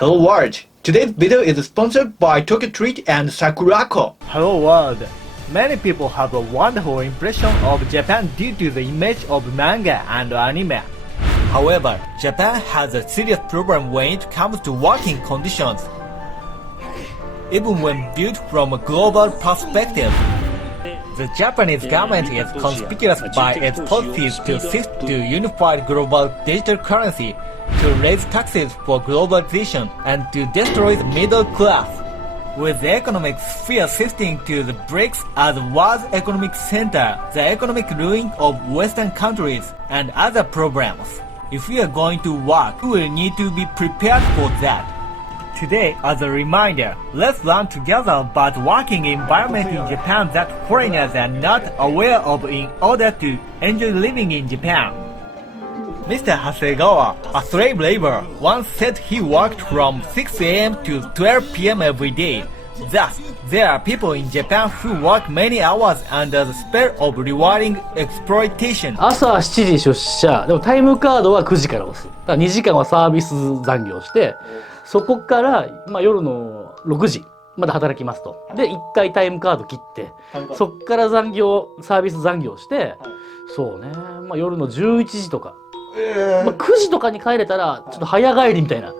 Hello world! Today's video is sponsored by Tokyo Treat and Sakurako. Hello world! Many people have a wonderful impression of Japan due to the image of manga and anime. However, Japan has a serious problem when it comes to working conditions. Even when viewed from a global perspective, the Japanese government is conspicuous by its policies to shift to unified global digital currency, to raise taxes for globalization, and to destroy the middle class. With the economic sphere shifting to the BRICS as world's economic center, the economic ruin of Western countries, and other problems. If we are going to work, we will need to be prepared for that. Today, as a reminder, let's learn together about working environment in Japan that foreigners are not aware of in order to enjoy living in Japan. Mr. Hasegawa, a slave laborer, once said he worked from 6 a.m. to 12 p.m. every day. Thus, there are people in Japan who work many hours under the spell of rewarding exploitation. 朝7時出社、でもタイムカードは9時から押す。だから2時間はサービス残業して、そこから、夜の6時まで働きますと。で、1回タイムカード切って、そこからサービス残業して、そうね、夜の11時とか。9時とかに帰れたらちょっと早帰りみたいな。い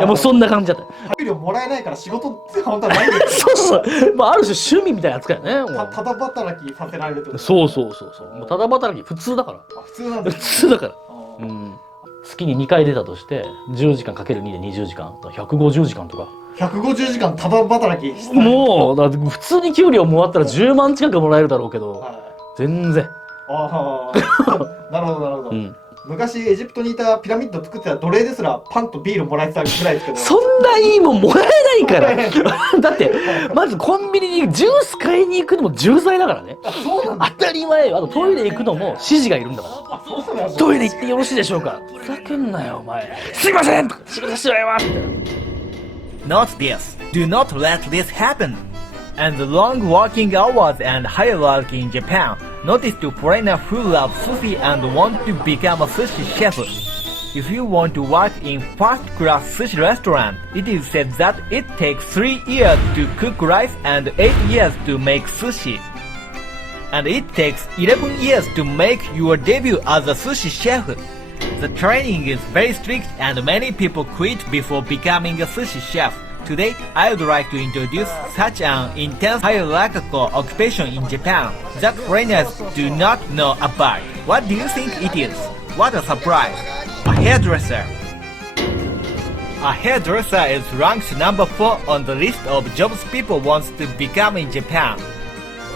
やもうそんな感じだった。給料もらえないから仕事って本当はないんですよ。そうそう、ある種趣味みたいな扱いね。ただ働きさせられるってこと。そうもうただ働き普通だから。普通なんです、ね、普通だから。月に2回出たとして10時間かける2で20時間150時間とか。150時間ただ働きしてもうだって普通に給料もらったら10万近くもらえるだろうけど、全然。なるほど。昔エジプトにいたピラミッド作ってた奴隷ですらパンとビールもらえてたぐらいですけど、そんないいもんもらえないからだってまずコンビニにジュース買いに行くのも重罪だからね。そうなんだ。当たり前よ。あとトイレ行くのも指示がいるんだから。トイレ行ってよろしいでしょうか。ふざけんなよお前。すいません仕事しろよみたいな。 Not this. Do not let this happen. And the long working hours and hierarchy in Japan. Notice to foreigners who love sushi and want to become a sushi chef. If you want to work in first-class sushi restaurant, it is said that it takes 3 years to cook rice and 8 years to make sushi. And it takes 11 years to make your debut as a sushi chef. The training is very strict and many people quit before becoming a sushi chef. Today, I would like to introduce such an intense hierarchical occupation in Japan that foreigners do not know about. What do you think it is? What a surprise! A hairdresser. A hairdresser is ranked number 4 on the list of jobs people want to become in Japan.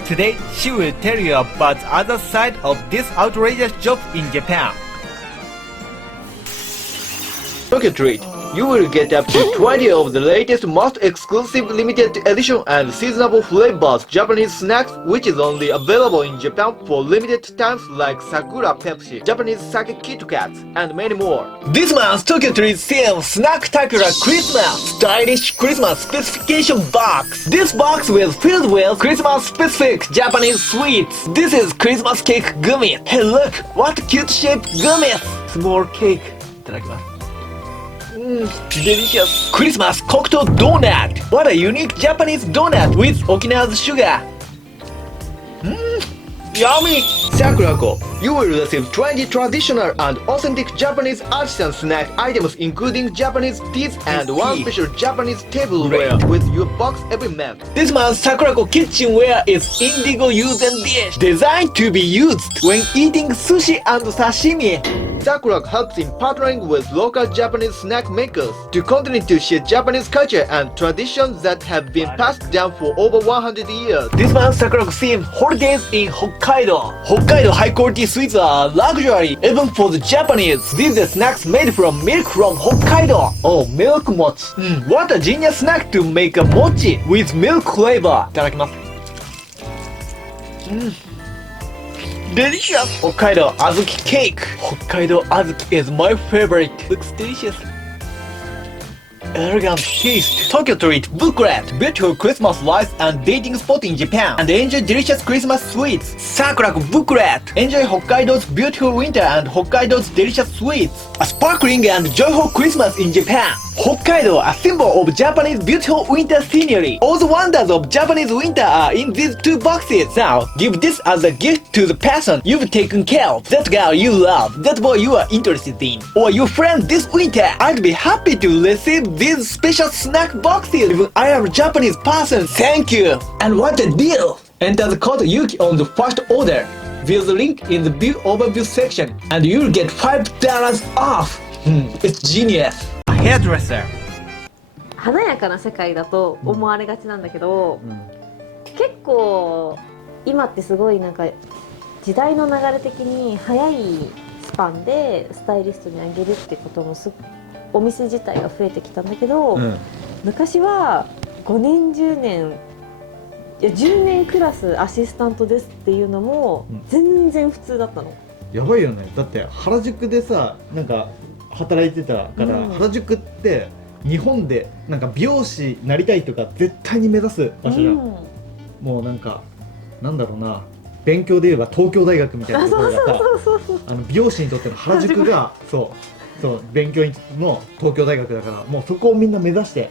Today, she will tell you about the other side of this outrageous job in Japan. Tokyo Treat. You will get up to 20 of the latest most exclusive limited edition and seasonable flavors Japanese snacks which is only available in Japan for limited times like Sakura Pepsi, Japanese Sake Kit Kats, and many more. This month's Tokyo Treat CM Snacktacular Christmas Stylish Christmas Specification Box. This box is filled with Christmas specific Japanese sweets. This is Christmas cake gummy. Hey look, what cute shaped gummies! Small cake. いただきます。Delicious Christmas cocktail donut! What a unique Japanese donut with Okinawa's sugar! Yummy! Sakurako, you will receive 20 traditional and authentic Japanese artisan snack items including Japanese teas and one special Japanese tableware with your box every month. This month's Sakurako kitchenware is indigo yuzen dish designed to be used when eating sushi and sashimi. Sakurako helps in partnering with local Japanese snack makers to continue to share Japanese culture and traditions that have been passed down for over 100 years. This month's Sakurako theme holidays in Hokkaido. Hokkaido high quality sweets are luxury even for the Japanese. These are snacks made from milk from Hokkaido. Oh, milk mochi. What a genius snack to make a mochi with milk flavor. いただきます。Delicious! Hokkaido Azuki cake! Hokkaido Azuki is my favorite. Looks delicious. Elegant taste. Tokyo Treat booklet. Beautiful Christmas lights and dating spot in Japan. And enjoy delicious Christmas sweets. Sakurako booklet. Enjoy Hokkaido's beautiful winter and Hokkaido's delicious sweets. A sparkling and joyful Christmas in Japan. Hokkaido, a symbol of Japanese beautiful winter scenery. All the wonders of Japanese winter are in these 2 boxes. Now, give this as a gift to the person you've taken care of, that girl you love, that boy you are interested in, or your friend this winter. I'd be happy to receive these special snack boxes. Even I am a Japanese person. Thank you. And what a deal! Enter the code Yuki on the first order. View the link in the view overview section, and you'll get $5 off. It's genius. A hairdresser. 華やかな世界だと思われがちなんだけど、結構今ってすごいなんか時代の流れ的に早いスパンでスタイリストにあげるってこともお店自体が増えてきたんだけど、昔は5年10年いや10年クラスアシスタントですっていうのも全然普通だったの。やばいよね。だって原宿でさなんか働いてたから、原宿って日本でなんか美容師なりたいとか絶対に目指す場所じゃん、もうなんかなんだろうな、勉強で言えば東京大学みたいなところがさ、美容師にとっての原宿がそう勉強の東京大学だから、もうそこをみんな目指して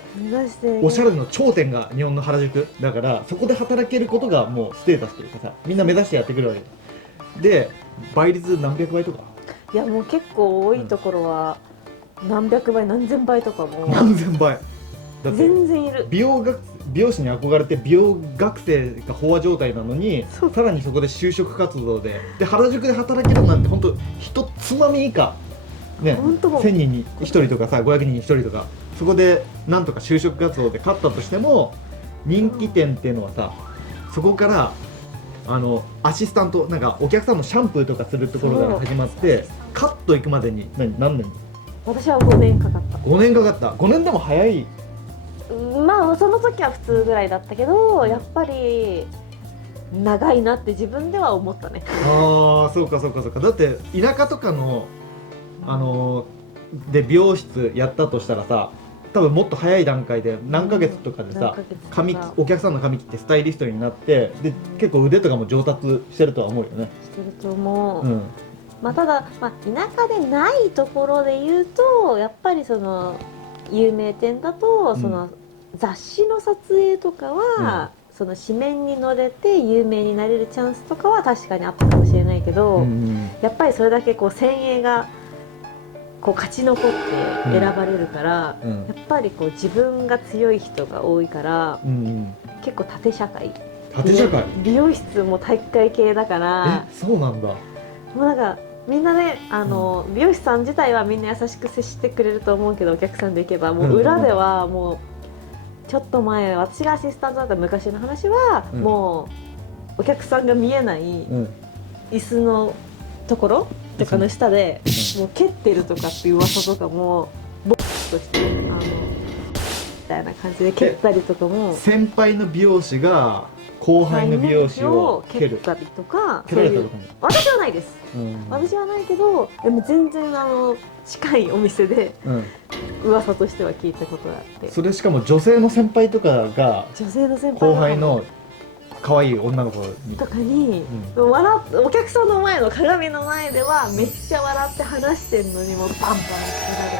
おしゃれの頂点が日本の原宿だから、そこで働けることがもうステータスというかさ、みんな目指してやってくるわけで、倍率何百倍とか、いやもう結構多いところは何百倍何千倍とかも何千倍だって全然いる。美容師に憧れて美容学生が飽和状態なのに、さらにそこで就職活動で原宿で働けるなんて本当一つまみ以下ね、1000人に1人とかさ、500人に1人とか、そこでなんとか就職活動で勝ったとしても、人気店っていうのはさ、そこからアシスタント、なんかお客さんのシャンプーとかするところから始まって、カット行くまでに何年？私は5年かかった。5年かかった。5年でも早い。まあその時は普通ぐらいだったけど、やっぱり長いなって自分では思ったね。ああ、そうか。だって田舎とかので美容室やったとしたらさ、多分もっと早い段階で何ヶ月とかでさ、お客さんの髪切ってスタイリストになって、で結構腕とかも上達してるとは思うよね。してると思う。まあただ、田舎でないところで言うと、やっぱりその有名店だと、その雑誌の撮影とかは、その紙面に載れて有名になれるチャンスとかは確かにあったかもしれないけど、やっぱりそれだけこう先鋭がこう勝ち残って選ばれるから、やっぱりこう自分が強い人が多いから、結構縦社会。美容室も体育会系だから。そうなんだ。もうなんかみんなね、美容師さん自体はみんな優しく接してくれると思うけど、お客さんで行けばもう裏ではもうちょっと前、私がアシスタントだった昔の話は、もうお客さんが見えない椅子のところとかの下で、もう蹴ってるとかっていう噂とかもボッとしてみたいな感じで蹴ったりとかも、先輩の美容師が後輩の美容師を蹴ったりとか、蹴られたとかも。私はないです、私はないけど、でも全然近いお店で、噂としては聞いたことがあって、それしかも女性の先輩とかが後輩の可愛い女の子とかに、お客さんの前の鏡の前ではめっちゃ笑って話してるのにもバンバン蹴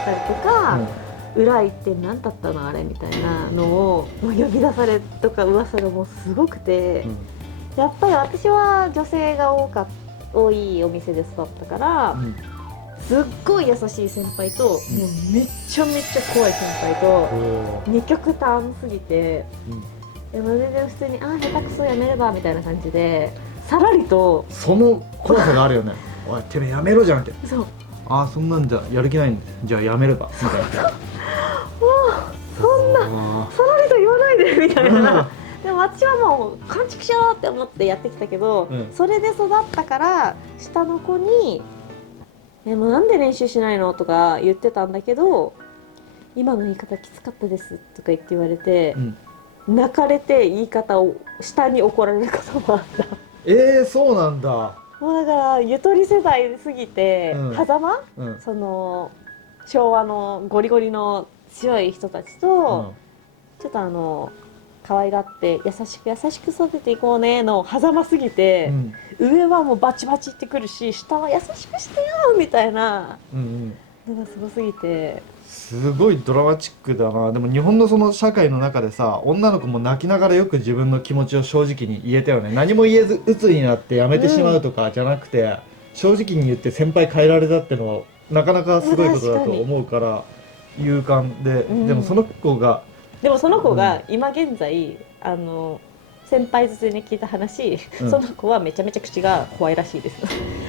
られたりとか、裏行って何だったのあれみたいなのをもう呼び出されとか噂がもうすごくて、やっぱり私は女性が多いお店で育ったから、すっごい優しい先輩と、もうめちゃめちゃ怖い先輩と二極端すぎて、でも全然普通に下手くそやめればみたいな感じでさらりと、その怖さがあるよね。おいてめえやめろじゃんって。そう、そんなんじゃやる気ないんで、じゃあやめればみたいな。もうそんなさらりと言わないでみたいな。でも私はもう完築しようって思ってやってきたけど、それで育ったから下の子に「もうなんで練習しないの?」とか言ってたんだけど、今の言い方きつかったですとか言って言われて、泣かれて言い方を下に怒られることもあった。そうなんだ。もうだからゆとり世代すぎて、狭間、その昭和のゴリゴリの強い人たちと、ちょっと可愛がって優しく育てていこうねの狭間すぎて、上はもうバチバチってくるし、下は優しくしてよみたいなのがすごすぎて、すごいドラマチックだな。でも日本のその社会の中でさ、女の子も泣きながらよく自分の気持ちを正直に言えたよね。何も言えず鬱になってやめてしまうとかじゃなくて、正直に言って先輩変えられたってのはなかなかすごいことだと思うから勇敢で、でもその子が今現在先輩ずつに聞いた話、その子はめちゃめちゃ口が怖いらしいです。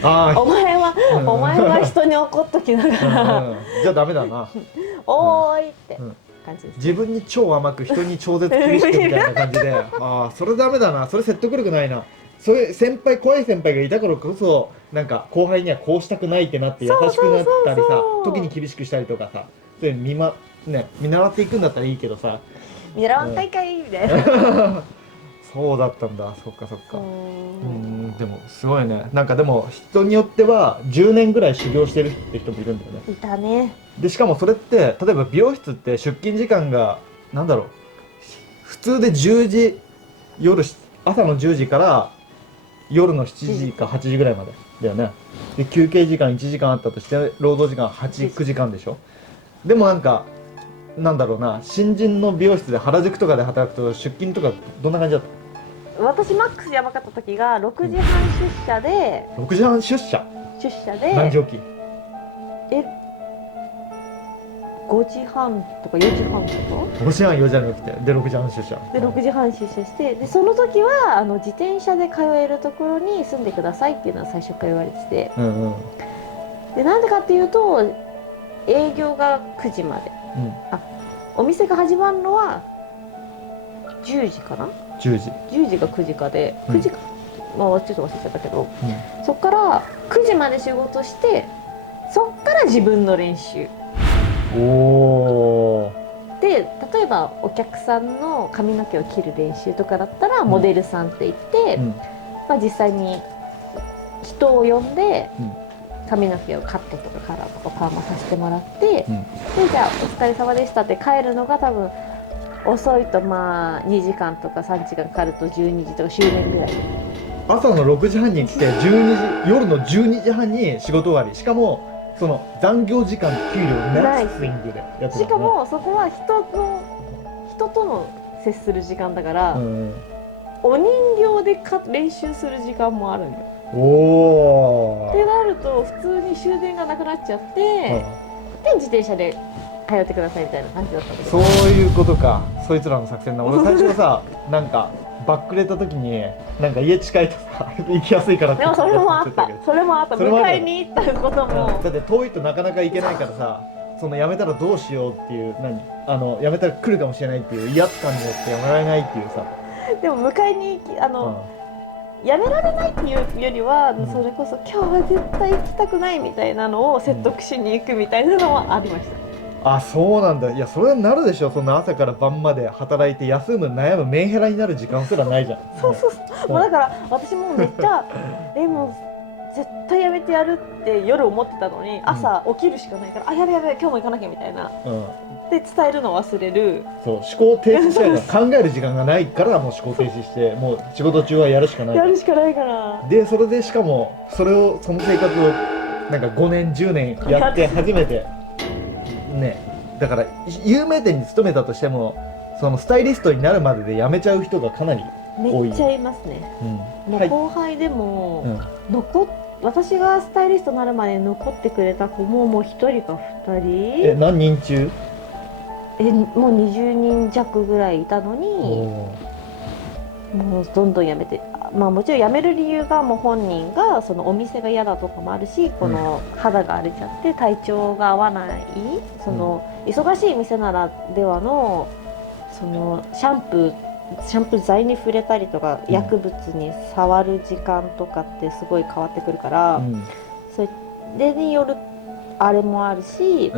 お前は人に怒っときながら、じゃあダメだな。おーいって感じです。自分に超甘く人に超絶厳しくみたいな感じで、それダメだな。それ説得力ないな。それ怖い先輩がいたからこそ、なんか後輩にはこうしたくないってなって優しくなったりさ、時に厳しくしたりとかさ、そういう見習っていくんだったらいいけどさ、見習わん大会みたいな。そうだったんだ。そっか。でもすごいね。なんかでも人によっては10年ぐらい修行してるって人もいるんだよね。いたね。でしかもそれって例えば美容室って出勤時間がなんだろう、普通で10時朝の10時から夜の7時か8時ぐらいまでだよね。で休憩時間1時間あったとして労働時間9時間でしょ。でもなんかなんだろうな、新人の美容室で原宿とかで働くと出勤とかどんな感じだった？私マックスやばかった時が6時半出社で、6時半出社で何時起き5時半とか4時半とか5時半4時半に起きてで6時半出社で6時半出社して、でその時は自転車で通えるところに住んでくださいっていうのは最初から言われてて、でなんでかっていうと営業が9時まで、お店が始まるのは10時かな、10時が9時かで、9時か、ちょっと忘れちゃったけど、そっから9時まで仕事して、そっから自分の練習で、例えばお客さんの髪の毛を切る練習とかだったらモデルさんって言って、実際に人を呼んで、髪の毛をカットとかカラーとかパーマさせてもらって、でじゃあお疲れ様でしたって帰るのが多分遅いと2時間とか3時間かかると12時とか終電ぐらい。朝の6時半に来て夜の12時半に仕事終わり、しかもその残業時間給料ナイススイングでやってた、しかもそこは人との接する時間だから、お人形で練習する時間もあるんよ。ってなると普通に終電がなくなっちゃって、で自転車で通ってくださいみたいな感じだったんだけど。そういうことか、そいつらの作戦だ。俺最初さなんかバックれた時になんか家近いとさ行きやすいからって。でもそれもあった迎えに行ったことも、だって遠いとなかなか行けないからさ、その辞めたらどうしようっていう、辞めたら来るかもしれないっていう威圧感によって辞められないっていうさ。でも迎えにやめられないっていうよりは、それこそ今日は絶対行きたくないみたいなのを説得しに行くみたいなのはありました。あ、そうなんだ。いや、それになるでしょ。そんな朝から晩まで働いて休む悩むメンヘラになる時間すらないじゃん。そうだから私もめっちゃもう絶対やめてやるって夜思ってたのに、朝起きるしかないから、やべ今日も行かなきゃみたいな、で伝えるのを忘れる。そう、思考停止したいから考える時間がないからもう思考停止してもう仕事中はやるしかないからで、それでしかもその生活をなんか5年10年やって初めてね、だから有名店に勤めたとしてもそのスタイリストになるまでで辞めちゃう人がかなり多い。めっちゃいますね。もう後輩でも、私がスタイリストになるまで残ってくれた子ももう1人か2人。何人中？もう20人弱ぐらいいたのに、もうどんどん辞めて、もちろん辞める理由がもう本人がそのお店が嫌だとかもあるし、この肌が荒れちゃって体調が合わない、その忙しい店ならではのそのシャンプー剤に触れたりとか、薬物に触る時間とかってすごい変わってくるから、それによるあれもあるし、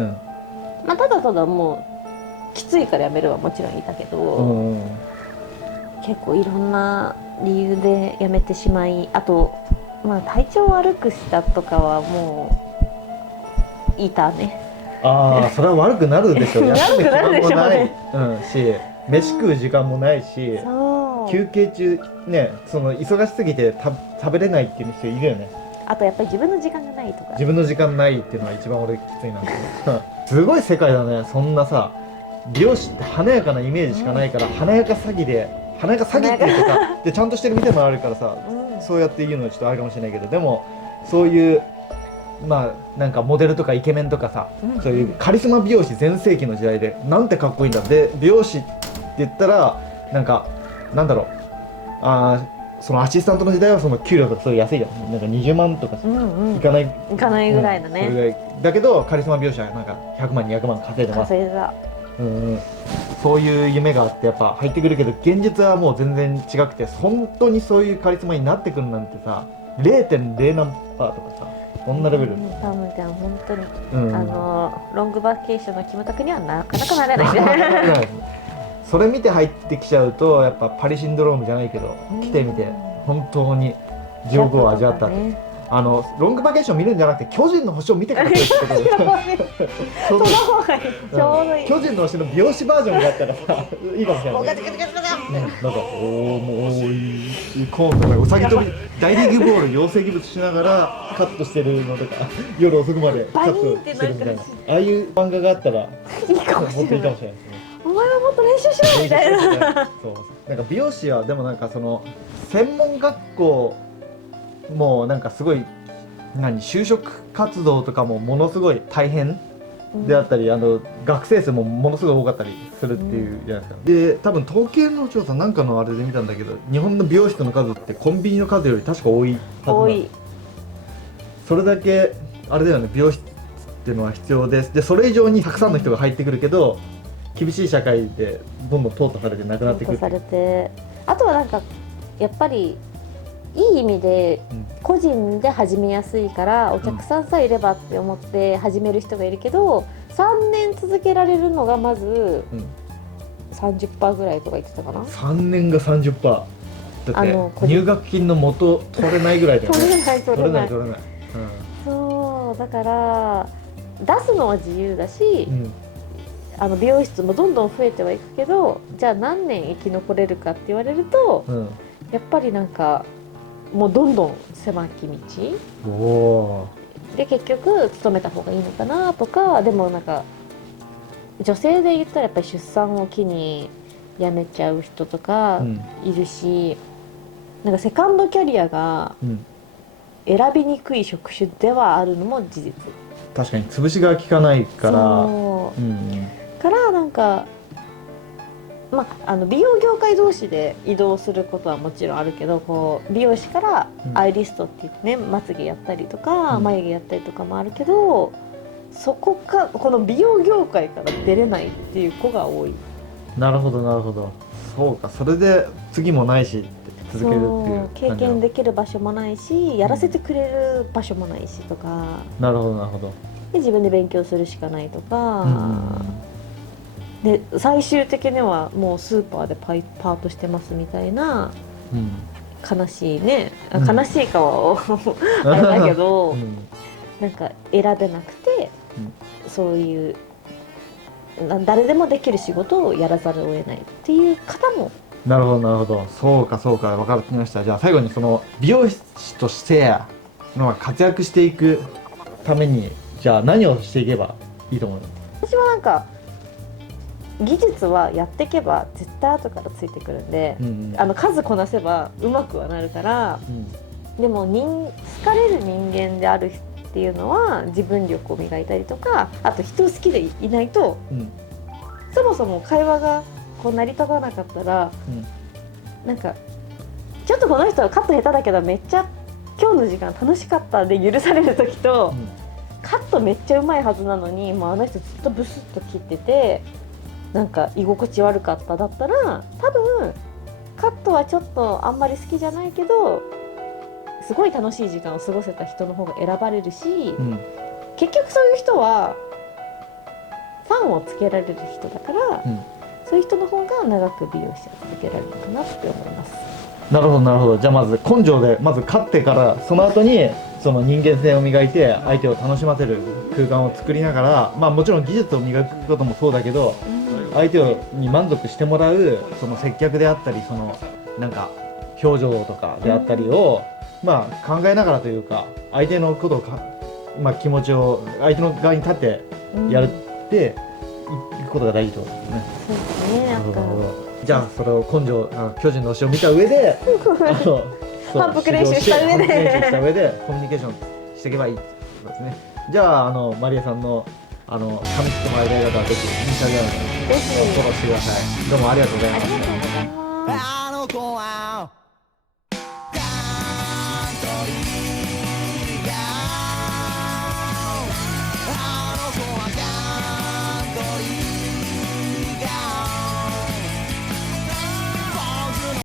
ただもうきついから辞めるはもちろんいたけど、結構いろんな理由で辞めてしまい、あと体調悪くしたとかはもういたね。それは悪くなるでしょう。悪くなるでしょうね。し、飯食う時間もないし、休憩中ね、その忙しすぎて食べれないっていう人いるよね。あとやっぱり自分の時間がないとか。自分の時間ないっていうのは一番俺きついなすごい世界だね。そんなさ、美容師って華やかなイメージしかないから、華やか詐欺で、華やか詐欺っていうかさでちゃんとしてる店もあるからさ、そうやって言うのはちょっとあるかもしれないけど、でもそういうまあなんかモデルとかイケメンとかさ、そういうカリスマ美容師全盛期の時代でなんてかっこいいんだ。で美容師って言ったらなんかなんだろう、そのアシスタントの時代はその給料とかすごい安いじゃん。なんか20万とかいかない、いかないぐらいだね。それぐらいだけどカリスマ美容師はなんか100万200万稼いでます。稼いだ。そういう夢があってやっぱ入ってくるけど、現実はもう全然違くて、本当にそういうカリスマになってくるなんてさ 0.0 何パーとかさ、こんなレベル。多分じゃあ本当に、ロングバケーションのキムタクにはなかなかなれないねそれ見て入ってきちゃうとやっぱパリシンドロームじゃないけど、来てみて本当に地獄を味わったって、ロングバケーション見るんじゃなくて巨人の星を見てから来るってことでその方がいい。ちょうどいい。巨人の星の美容師バージョンがあったらさいいかもしれない、ね、なんかコーンとかうさぎ跳び大リーグボール養成技術しながらカットしてるのとか夜遅くまでカットしてるみたいな、ああいう漫画があったらいいかもしれない。もっといいかもしれないですね。お前はもっと練習しろみたいな。そうなんか美容師はでもなんかその専門学校もなんかすごい就職活動とかもものすごい大変であったり、学生数もものすごい多かったりするっていうじゃないですか。で多分統計の調査なんかのあれで見たんだけど、日本の美容室の数ってコンビニの数より確か多いはずなの。多い。それだけあれだよね、美容室っていうのは必要です。でそれ以上にたくさんの人が入ってくるけど、厳しい社会でどんどん淘汰されてなくなってくる。されて、あとはなんかやっぱりいい意味で個人で始めやすいからお客さんさえいればって思って始める人がいるけど、3年続けられるのがまず 30% ぐらいとか言ってたかな。3年が 30%。だって入学金の元取れないぐらいだよね。取れない。そうだから出すのは自由だし、美容室もどんどん増えてはいくけど、じゃあ何年生き残れるかって言われると、やっぱりなんかもうどんどん狭き道で結局勤めた方がいいのかなとか。でもなんか女性で言ったらやっぱり出産を機に辞めちゃう人とかいるし、なんかセカンドキャリアが選びにくい職種ではあるのも事実。確かに潰しが効かないから。からなんか美容業界同士で移動することはもちろんあるけど、こう美容師からアイリストって言ってね、まつげやったりとか眉毛やったりとかもあるけど、そこかこの美容業界から出れないっていう子が多い。なるほどなるほど。そうか、それで次もないしって続けるっていう経験できる場所もないし、やらせてくれる場所もないしとか。なるほどなるほど。で自分で勉強するしかないとか。で最終的にはもうスーパーでパートしてますみたいな、悲しいね、悲しいかはあれだけど、なんか選べなくて、そういう誰でもできる仕事をやらざるを得ないっていう方も。なるほどなるほど。そうか分かってきました。じゃあ最後にその美容師としての活躍していくためにじゃあ何をしていけばいいと思います？私はなんか技術はやっていけば絶対後からついてくるんで、数こなせばうまくはなるから、でも好かれる人間であるっていうのは自分力を磨いたりとか、あと人を好きでいないと、そもそも会話がこう成り立たなかったら、なんかちょっとこの人はカット下手だけどめっちゃ今日の時間楽しかったで許される時と、カットめっちゃうまいはずなのにもうあの人ずっとブスッと切っててなんか居心地悪かっただったら、多分カットはちょっとあんまり好きじゃないけどすごい楽しい時間を過ごせた人の方が選ばれるし、結局そういう人はファンをつけられる人だから、そういう人の方が長く美容師を続けられるかなって思います。なるほどなるほど。じゃあまず根性でまず勝ってから、その後にその人間性を磨いて相手を楽しませる空間を作りながら、もちろん技術を磨くこともそうだけど、相手に満足してもらうその接客であったり、そのなんか表情とかであったりをまあ考えながらというか相手のことをまあ気持ちを相手の側に立ってやっていくことが大事ってことですね。そうですね。なんかじゃあそれを根性巨人の推しを見た上でそう反復練習した上で反復練習した上でコミュニケーションしていけばいいってことですね。じゃあマリエさんの髪切ってもらいたい方はぜひインスタグラムでフォローしてください。どうもありがとうございました。ありがとうございます。あの子は